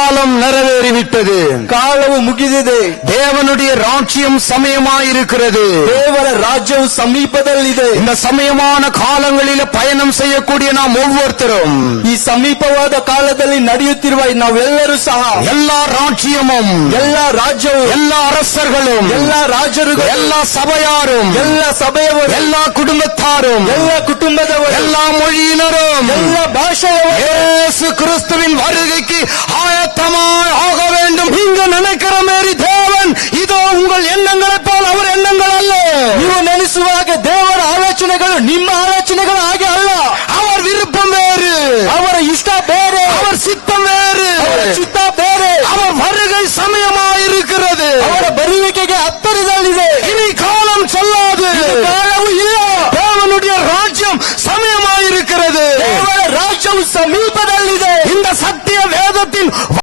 காலம் நிறைவேறிவிட்டது. ಕಾಲವು ಮುಗಿದಿದೆ. தேவனுடைய ராஜ்யம் சமயமாயிருக்கிறது. ದೇವರ ರಾಜ್ಯವು ಸಮೀಪದಲ್ಲಿದೆ. இந்த சமயமான காலங்களில் பயணம் செய்யக்கூடிய நாம் ஒவ்வொருத்தரும் ಈ ಸಮೀಪವಾದ ಕಾಲದಲ್ಲಿ ನಡೆಯುತ್ತಿರುವ ನಾವೆಲ್ಲರೂ ಸಹ எல்லா ராஜ்யமும், ಎಲ್ಲಾ ರಾಜ್ಯವು, எல்லா அரசர்களும், ಎಲ್ಲಾ ರಾಜರುಗಳು, எல்லா சபையாரும், ಎಲ್ಲ ಸಭೆಯವರು, எல்லா குடும்பத்தாரும், ಎಲ್ಲ ಕುಟುಂಬದವರು, எல்லா மொழியினரும் ಎಲ್ಲ ಭಾಷೆಯವರು இயேசு கிறிஸ்துவின் வருகைக்கு ஆயத்தமாய் ஆக வேண்டும். இங்க நினைக்கிற மாரி தேவன் இதோ உங்கள் எண்ணங்களைப் போல் அவர் எண்ணங்கள் அல்ல. ನೀವು ನೆನೆಸುವಾಗ ದೇವರ ಆಲೋಚನೆಗಳು ನಿಮ್ಮ ಆಲೋಚನೆಗಳು ಹಾಗೆ ಅಲ್ಲ. அவர் விருப்பம் வேறு, ಅವರ ಇಷ್ಟ ಬೇರೆ, அவர் சித்தம் வேறு, ಅವರ ಚಿತ್ತ ಬೇರೆ. அவர் வருகை சமயமா